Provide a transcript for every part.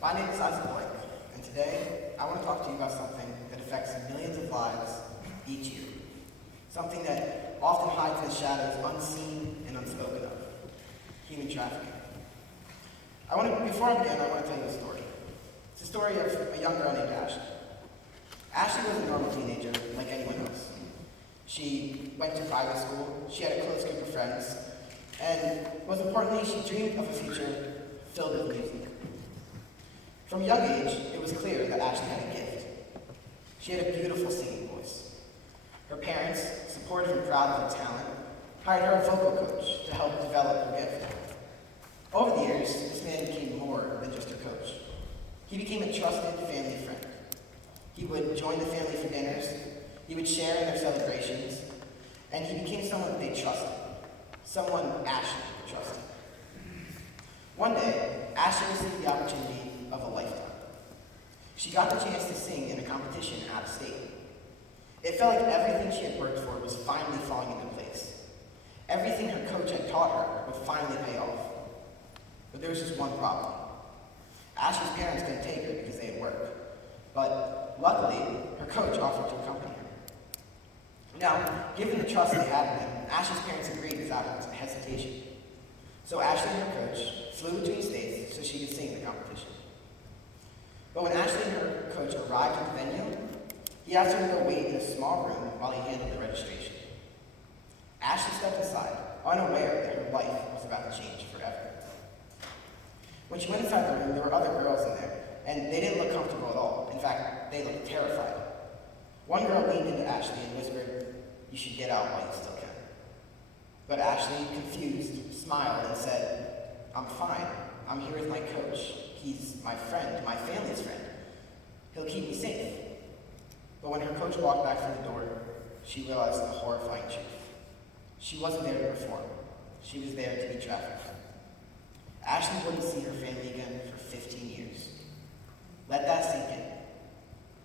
My name is Isaac Blank, and today I want to talk to you about something that affects millions of lives each year. Something that often hides in the shadows, unseen and unspoken of. Human trafficking. Before I begin, I want to tell you a story. It's a story of a young girl named Ashley. Ashley was a normal teenager, like anyone else. She went to private school, she had a close group of friends, and most importantly, she dreamed of a future filled with music. From a young age, it was clear that Ashley had a gift. She had a beautiful singing voice. Her parents, supportive and proud of her talent, hired her a vocal coach to help develop her gift. Over the years, this man became more than just her coach. He became a trusted family friend. He would join the family for dinners, he would share in their celebrations, and he became someone they trusted, someone Ashley trusted. One day, Ashley received the opportunity of a lifetime. She got the chance to sing in a competition out of state. It felt like everything she had worked for was finally falling into place. Everything her coach had taught her would finally pay off. But there was just one problem. Ashley's parents couldn't take her because they had work. But luckily, her coach offered to accompany her. Now, given the trust they had in him, Ashley's parents agreed without hesitation. So Ashley and her coach flew between states so she could sing in the competition. But when Ashley and her coach arrived at the venue, he asked her to go wait in a small room while he handled the registration. Ashley stepped aside, unaware that her life was about to change forever. When she went inside the room, there were other girls in there, and they didn't look comfortable at all. In fact, they looked terrified. One girl leaned into Ashley and whispered, "You should get out while you still can." But Ashley, confused, smiled and said, "I'm fine. I'm here with my coach. He's my friend, my family's friend. He'll keep me safe." But when her coach walked back through the door, she realized the horrifying truth. She wasn't there to perform. She was there to be trafficked. Ashley wouldn't see her family again for 15 years. Let that sink in.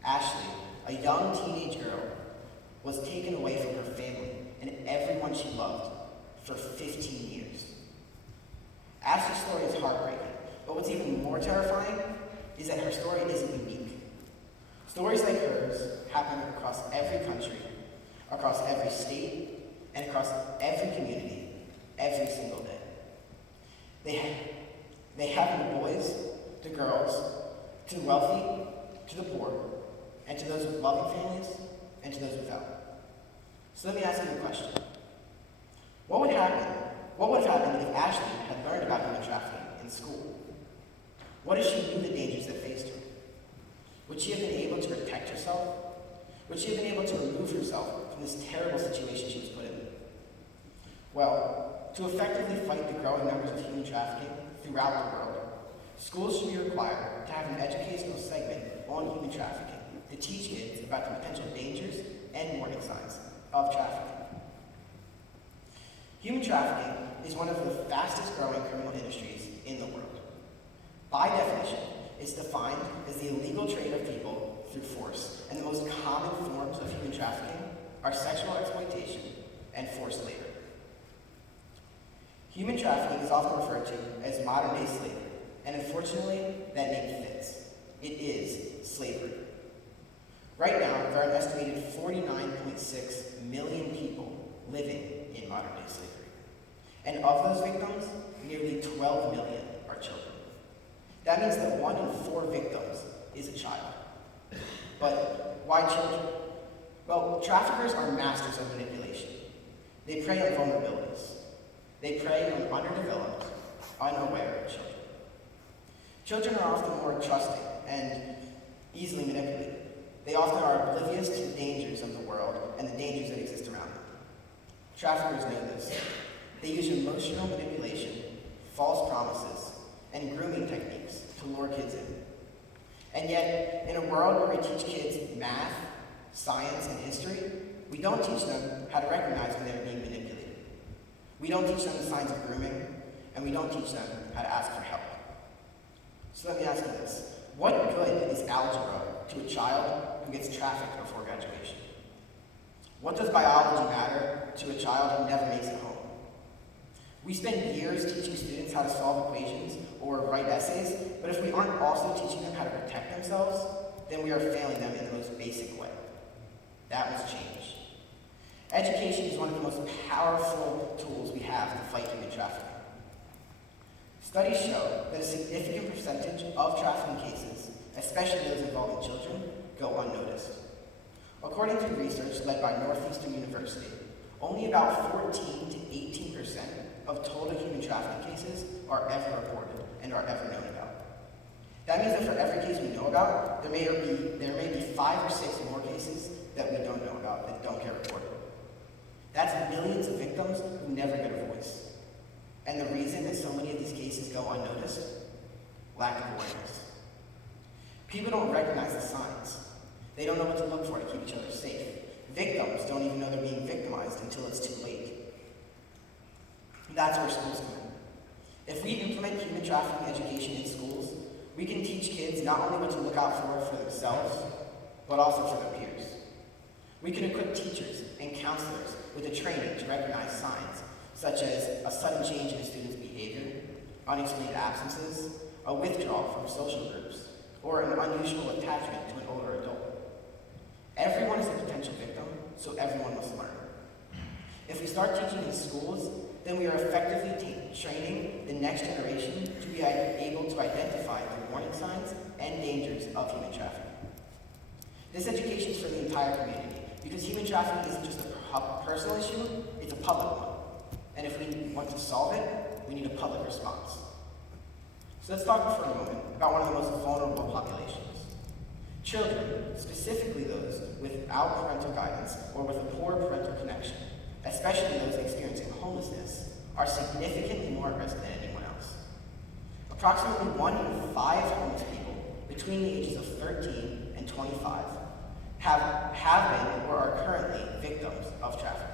Ashley, a young teenage girl, was taken away from her family and everyone she loved for 15 years. Ashley's story is heartbreaking, but what's even more terrifying is that her story isn't unique. Stories like hers happen across every country, across every state, and across every community, every single day. They happen to boys, to girls, to the wealthy, to the poor, and to those with loving families, and to those without. So let me ask you a question. What would have happened if Ashley had learned about human trafficking in school? What if she knew the dangers that faced her? Would she have been able to protect herself? Would she have been able to remove herself from this terrible situation she was put in? Well, to effectively fight the growing numbers of human trafficking throughout the world, schools should be required to have an educational segment on human trafficking to teach kids about the potential dangers and warning signs of trafficking. Human trafficking is one of the fastest growing criminal industries in the world. By definition, it's defined as the illegal trade of people through force, and the most common forms of human trafficking are sexual exploitation and forced labor. Human trafficking is often referred to as modern-day slavery, and unfortunately, that name fits. It is slavery. Right now, there are an estimated 49.6 million people living in modern-day slavery. And of those victims, nearly 12 million are children. That means that 1 in 4 victims is a child. But why children? Well, traffickers are masters of manipulation. They prey on vulnerabilities. They prey on underdeveloped, unaware children. Children are often more trusting and easily manipulated. They often are oblivious to the dangers of the world and the dangers that exist around them. Traffickers know this. They use emotional manipulation, false promises, and grooming techniques to lure kids in. And yet, in a world where we teach kids math, science, and history, we don't teach them how to recognize when they're being manipulated. We don't teach them the signs of grooming, and we don't teach them how to ask for help. So let me ask you this. What good is algebra to a child who gets trafficked before graduation? What does biology matter to a child who never makes it home? We spend years teaching students how to solve equations or write essays, but if we aren't also teaching them how to protect themselves, then we are failing them in the most basic way. That must change. Education is one of the most powerful tools we have to fight human trafficking. Studies show that a significant percentage of trafficking cases, especially those involving children, go unnoticed. According to research led by Northeastern University, only about 14 to 18% of total human trafficking cases are ever reported and are ever known about. That means that for every case we know about, there may be 5 or 6 more cases that we don't know about that don't get reported. That's millions of victims who never get a voice. And the reason that so many of these cases go unnoticed? Lack of awareness. People don't recognize the signs. They don't know what to look for to keep each other safe. Victims don't even know they're being victimized until it's too late. That's where schools come in. If we implement human trafficking education in schools, we can teach kids not only what to look out for themselves, but also for their peers. We can equip teachers and counselors with the training to recognize signs, such as a sudden change in a student's behavior, unexplained absences, a withdrawal from social groups, or an unusual attachment to an older adult. Everyone is a potential victim, so everyone must learn. If we start teaching in schools, then we are effectively training the next generation to be able to identify the warning signs and dangers of human trafficking. This education is for the entire community, because human trafficking isn't just a personal issue, it's a public one. And if we want to solve it, we need a public response. So let's talk for a moment about one of the most vulnerable populations. Children, specifically those without parental guidance or with a poor parental connection, especially those experiencing homelessness, are significantly more at risk than anyone else. Approximately 1 in 5 homeless people between the ages of 13 and 25 have been or are currently victims of trafficking.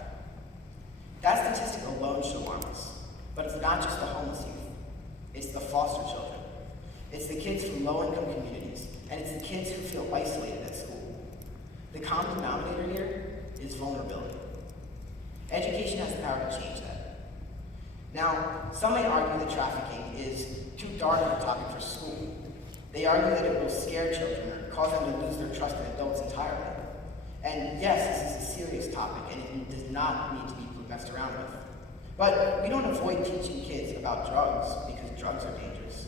That statistic alone should alarm us, but it's not just the homeless youth. It's the foster children. It's the kids from low-income communities, and it's the kids who feel isolated at school. The common denominator here is vulnerability. Education has the power to change that. Now, some may argue that trafficking is too dark of a topic for school. They argue that it will scare children or cause them to lose their trust in adults entirely. And yes, this is a serious topic, and it does not need to be messed around with. But we don't avoid teaching kids about drugs because drugs are dangerous.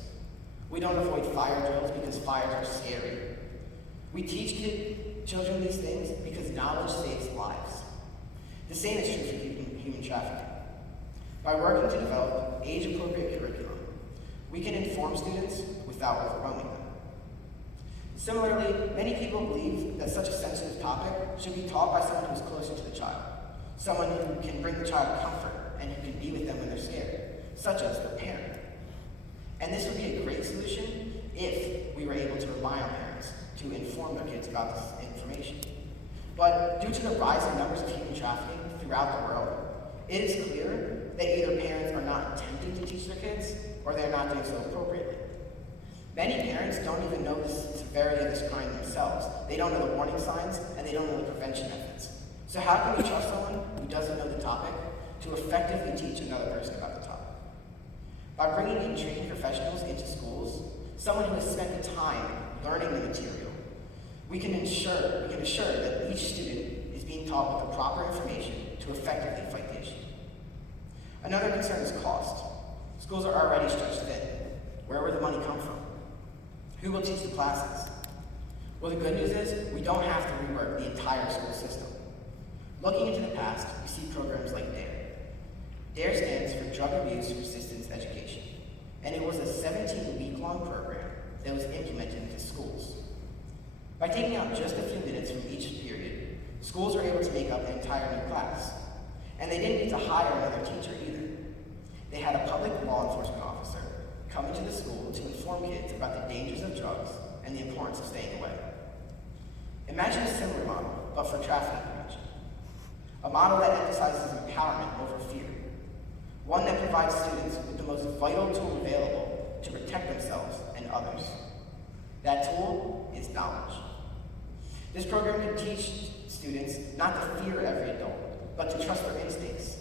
We don't avoid fire drills because fires are scary. We teach children these things because knowledge saves lives. The same is true for human trafficking. By working to develop age-appropriate curriculum, we can inform students without overwhelming them. Similarly, many people believe that such a sensitive topic should be taught by someone who is closer to the child, someone who can bring the child comfort and who can be with them when they're scared, such as the parent. And this would be a great solution if we were able to rely on parents to inform their kids about this information. But due to the rising numbers of human trafficking throughout the world, it is clear that either parents are not attempting to teach their kids or they're not doing so appropriately. Many parents don't even know the severity of this crime themselves. They don't know the warning signs and they don't know the prevention methods. So how can we trust someone who doesn't know the topic to effectively teach another person about the topic? By bringing in trained professionals into schools, someone who has spent the time learning the material, we can ensure that each student is being taught with the proper information to effectively fight the issue. Another concern is cost. Schools are already stretched thin. Where will the money come from? Who will teach the classes? Well, the good news is we don't have to rework the entire school system. Looking into the past, we see programs like DARE. DARE stands for Drug Abuse Resistance Education, and it was a 17-week-long program that was implemented into schools. By taking out just a few minutes from each period, schools were able to make up an entire new class. And they didn't need to hire another teacher either. They had a public law enforcement officer come into the school to inform kids about the dangers of drugs and the importance of staying away. Imagine a similar model, but for trafficking prevention. A model that emphasizes empowerment over fear. One that provides students with the most vital tool available to protect themselves and others. That tool is knowledge. This program can teach students not to fear every adult, but to trust their instincts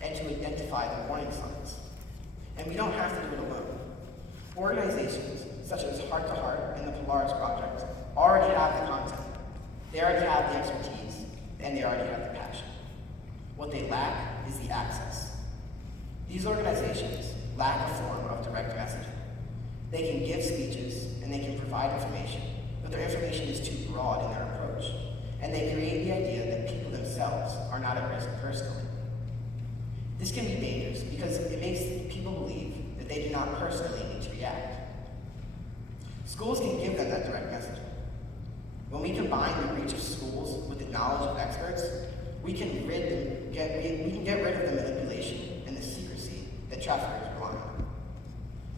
and to identify the warning signs. And we don't have to do it alone. Organizations such as Heart to Heart and the Polaris Project already have the content. They already have the expertise, and they already have the passion. What they lack is the access. These organizations lack a form of direct messaging. They can give speeches and they can provide information, but their information is too broad in their approach, and they create the idea that people themselves are not at risk personally. This can be dangerous because it makes people believe that they do not personally need to react. Schools can give them that direct messaging. When we combine the reach of schools with the knowledge of experts, we can get rid of the manipulation and the secrecy that traffickers rely on.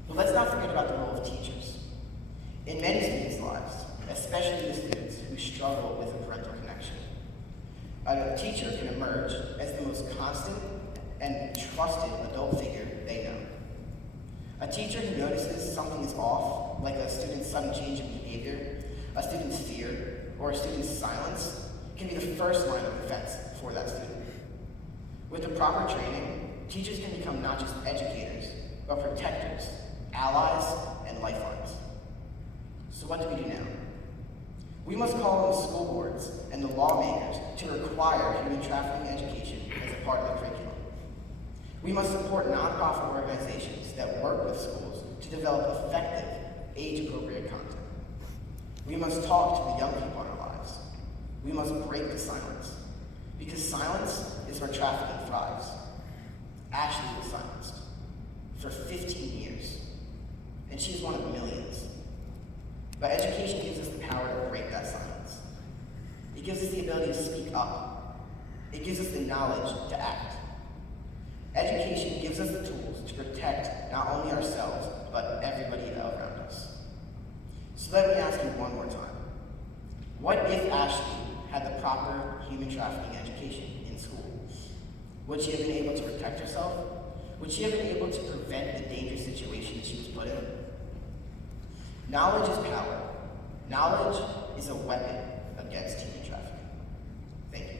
But let's not forget about the role of teachers. In many students' lives, especially the students who struggle with a parental connection, a teacher can emerge as the most constant and trusted adult figure they know. A teacher who notices something is off, like a student's sudden change in behavior, a student's fear, or a student's silence, can be the first line of defense for that student. With the proper training, teachers can become not just educators, but protectors, allies, and lifelines. So what do we do now? We must call on the school boards and the lawmakers to require human trafficking education as a part of the curriculum. We must support nonprofit organizations that work with schools to develop effective, age-appropriate content. We must talk to the young people in our lives. We must break the silence, because silence is where trafficking thrives. Ashley was silenced for 15 years, and she is one of millions. But education gives us the power to break that silence. It gives us the ability to speak up. It gives us the knowledge to act. Education gives us the tools to protect not only ourselves, but everybody around us. So let me ask you one more time. What if Ashley had the proper human trafficking education in school? Would she have been able to protect herself? Would she have been able to prevent the dangerous situation she was put in? Knowledge is power. Knowledge is a weapon against human trafficking. Thank you.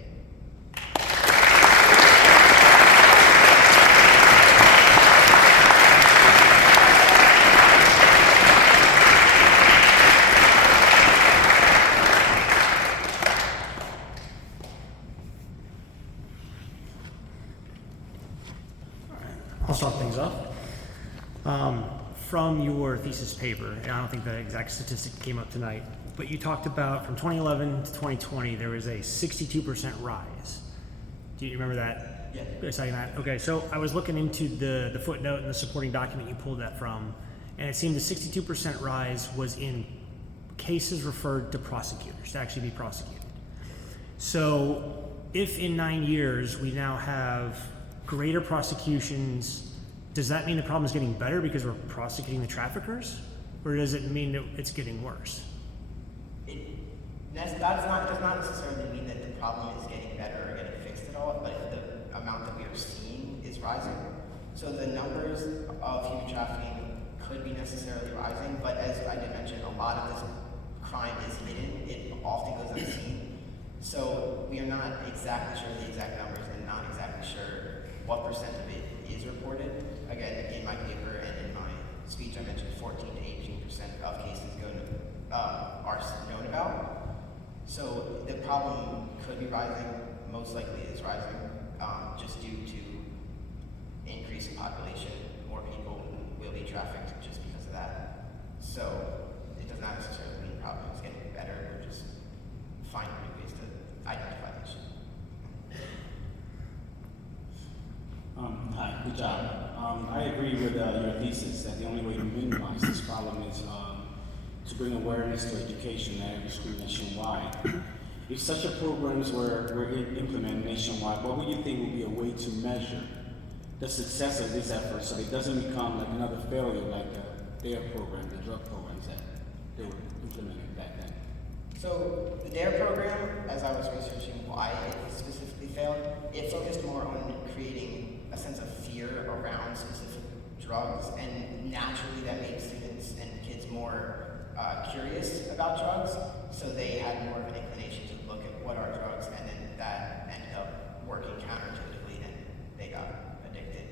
I'll start things off. From your thesis paper, and I don't think the exact statistic came up tonight, but you talked about from 2011 to 2020, there was a 62% rise. Do you remember that? Yeah. Saying that? Okay, so I was looking into the footnote and the supporting document you pulled that from, and it seemed the 62% rise was in cases referred to prosecutors, to actually be prosecuted. So if in 9 years we now have greater prosecutions, does that mean the problem is getting better because we're prosecuting the traffickers? Or does it mean that it's getting worse? It does not necessarily mean that the problem is getting better or getting fixed at all, but the amount that we are seeing is rising. So the numbers of human trafficking could be necessarily rising, but as I did mention, a lot of this crime is hidden. It often goes unseen. So we are not exactly sure the exact numbers and not exactly sure what percent of it is reported. Again, in my paper and in my speech, I mentioned 14 to 18% of cases are known about. So the problem could be rising, most likely is rising, just due to increase in population. More people will be trafficked just because of that. So it does not necessarily mean the problem is getting better, we're just finding new ways to identify the issue. Hi, good job. I agree with your thesis that the only way to minimize this problem is to bring awareness to education at every school nationwide. If such a programs were implemented nationwide, what would you think would be a way to measure the success of this effort so it doesn't become like another failure like the DARE program, the drug programs that they were implementing back then? So the DARE program, as I was researching why it specifically failed, it focused more on creating a sense of fear around specific drugs, and naturally that made students and kids more curious about drugs, so they had more of an inclination to look at what are drugs, and then that ended up working counterintuitively and they got addicted.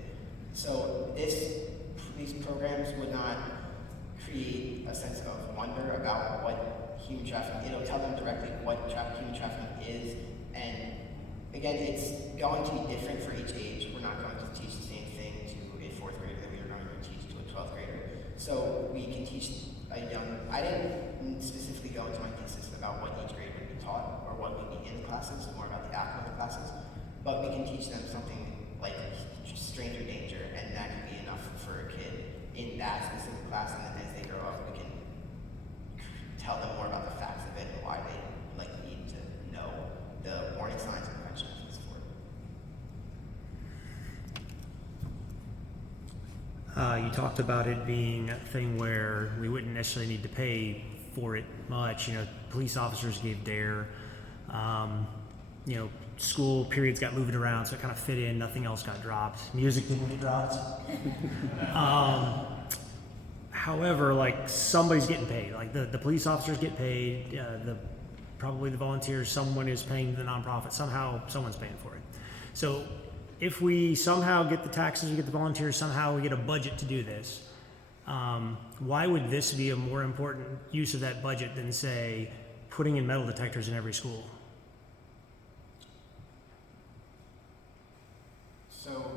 So this these programs would not create a sense of wonder about what human trafficking, it'll tell them directly what human trafficking is, and again, it's going to be different for each age. We're not going to teach the same thing to a 4th grader that we are going to teach to a 12th grader. So we can teach I didn't specifically go into my thesis about what each grade would be taught or what would be in the classes, more about the outcome of the classes, but we can teach them something like stranger danger, and that can be enough for a kid in that specific class, and then as they grow up, we can tell them more about the facts of it and why they need to know the warning signs and prevention efforts for it. You talked about it being a thing where we wouldn't necessarily need to pay for it much. Police officers gave DARE. School periods got moved around, so it kind of fit in. Nothing else got dropped. Music didn't get dropped. However, somebody's getting paid. The police officers get paid. Probably the volunteers. Someone is paying the nonprofit. Somehow, someone's paying for it. So, if we somehow get the taxes, we get the volunteers, somehow we get a budget to do this, why would this be a more important use of that budget than, say, putting in metal detectors in every school? So,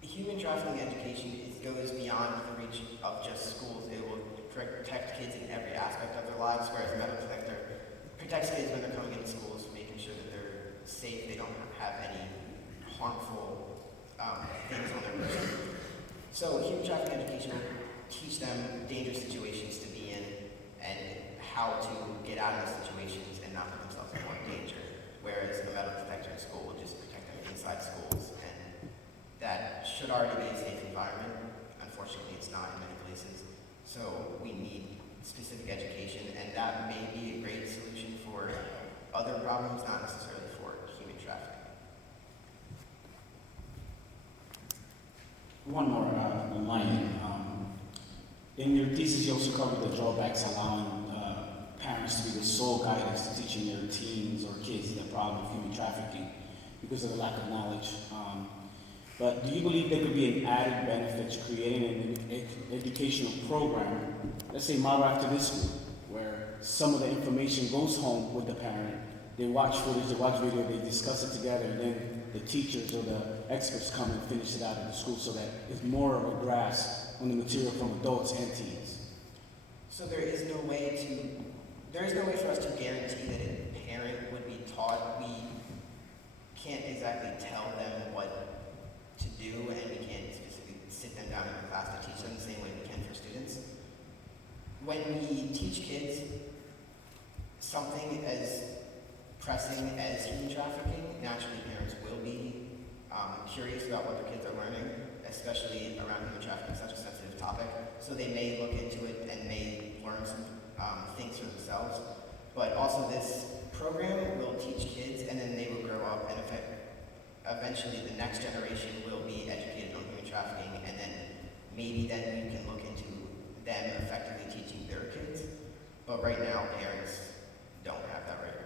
human trafficking education goes beyond the reach of just schools. It will protect kids in every aspect of their lives, whereas a metal detector protects kids when they're coming into schools, making sure that they're safe, they don't have any harmful things on their person. So human trafficking education will teach them dangerous situations to be in and how to get out of those situations and not put themselves in more danger. Whereas a metal detector in school will just protect them inside schools, and that should already be a safe environment. Unfortunately, it's not in many places. So we need specific education, and that may be a great solution for other problems, not necessarily for human trafficking. One more on my end. In your thesis, you also covered the drawbacks allowing parents to be the sole guidance to teaching their teens or kids the problem of human trafficking because of the lack of knowledge. But do you believe there could be an added benefit to creating an educational program, let's say model after this school, where some of the information goes home with the parent, they watch footage, they watch video, they discuss it together, and then the teachers or the experts come and finish it out in the school so that it's more of a grasp on the material from adults and teens? So there is no way for us to guarantee that a parent would be taught. We can't exactly tell them what to do, and we can't specifically sit them down in a class to teach them the same way we can for students. When we teach kids something as pressing as human trafficking, naturally parents will be curious about what their kids are learning, especially around human trafficking, such a sensitive topic. So they may look into it and may learn some things for themselves. But also this program will teach kids, and then they will grow up, and eventually the next generation will be educated on human trafficking, and then maybe then we can look into them effectively teaching their kids. But right now, parents don't have that right